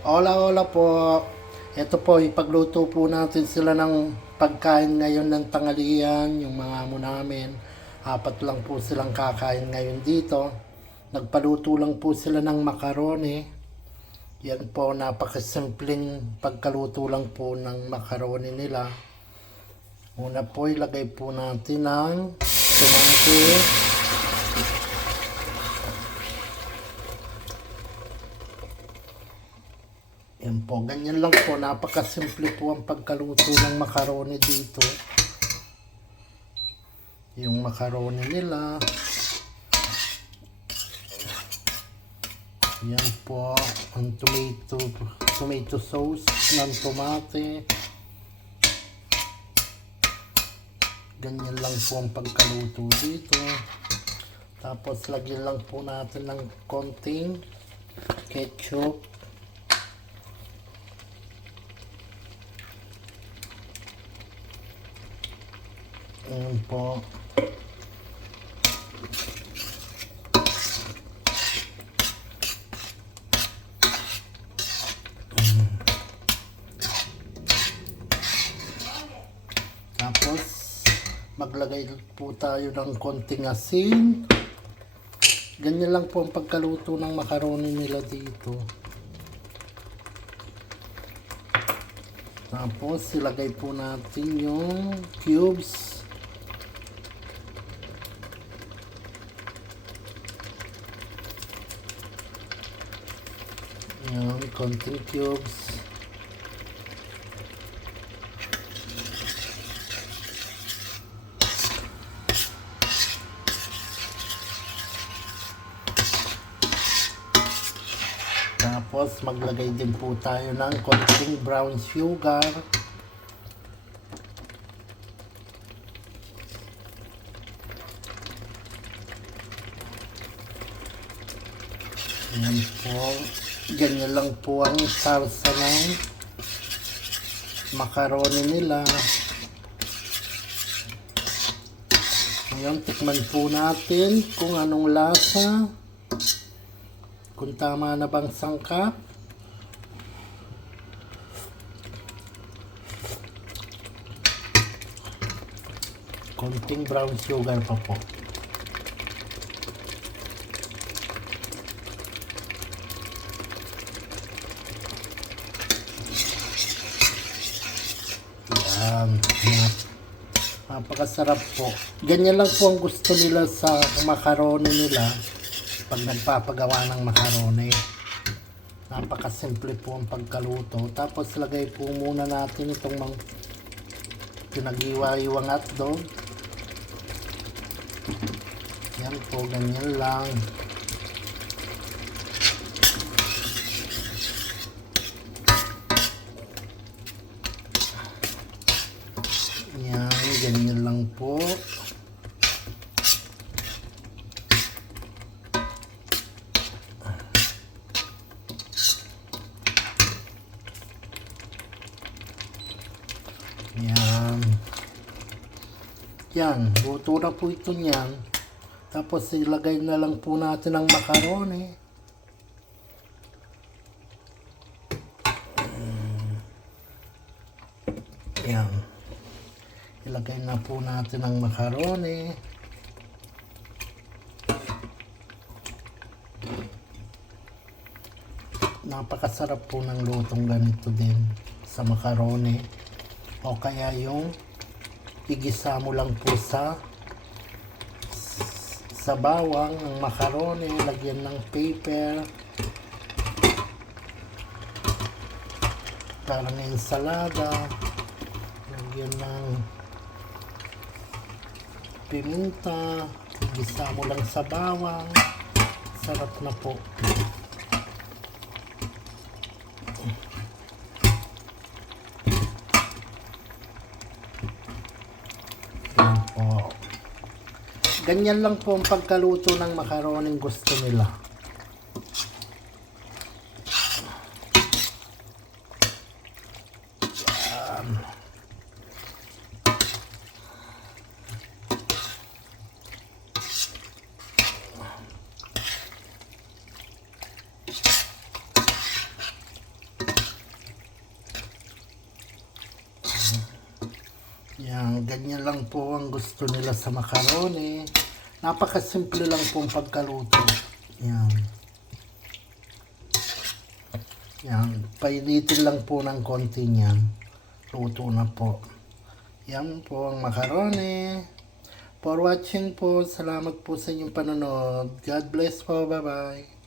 Hola, hola po. Ito po, ipagluto po natin sila ng pagkain ngayon ng tanghalian, yung mga amo namin. Apat lang po silang kakain ngayon dito. Nagpaluto lang po sila ng macaroni. Yan po, napakasimpleng pagkaluto lang po ng macaroni nila. Una po, ilagay po natin ng tomate. Yan po, ganyan lang po. Napakasimple po ang pagkaluto ng macaroni dito. Yung macaroni nila. Yan po, ang tomato sauce ng tomate. Ganyan lang po ang pagkaluto dito. Tapos, lagyan lang po natin ng konting ketchup. Ayan po. Tapos, maglagay po tayo ng konting asin. Ganyan lang po ang pagkaluto ng macaroni nila dito. Tapos, ilagay po natin yung cubes. Yan, konting cubes. Tapos, maglagay din po tayo ng konting brown sugar. Yan po. Ganyan lang po ang salsa ng macaroni nila. Ngayon, tikman po natin kung anong lasa. Kung tama na bang sangkap. Konting brown sugar pa po. Yan. Napakasarap po. Ganyan lang po ang gusto nila sa macaroni nila pag nagpapagawa ng macaroni. Napakasimple po ang pagkaluto. Tapos lagay po muna natin itong mga pinag-iwa-iwang hotdog. Yan po, ganyan lang. Yan, ganyan lang po. Yan. Yan, luto na po ito niyan. Tapos ilagay na lang po natin ang macaroni. Yan. Ilagay na po natin ang macaroni. Napakasarap po ng lutong ganito din sa macaroni. O kaya yung igisa mo lang po sa bawang ng macaroni, lagyan ng paper, parang ensalada, lagyan ng piminta, igisa mo lang sa bawang, sarap na po. Yan po. Ganyan lang po ang pagkaluto ng macaroni gusto nila. Yan, ganyan lang po ang gusto nila sa macaroni. Napakasimple lang po ang pagkaluto. Yan. Yan, painitin lang po ng konti niyan. Luto na po. Yan po ang macaroni. For watching po, salamat po sa inyong panonood. God bless po, bye-bye.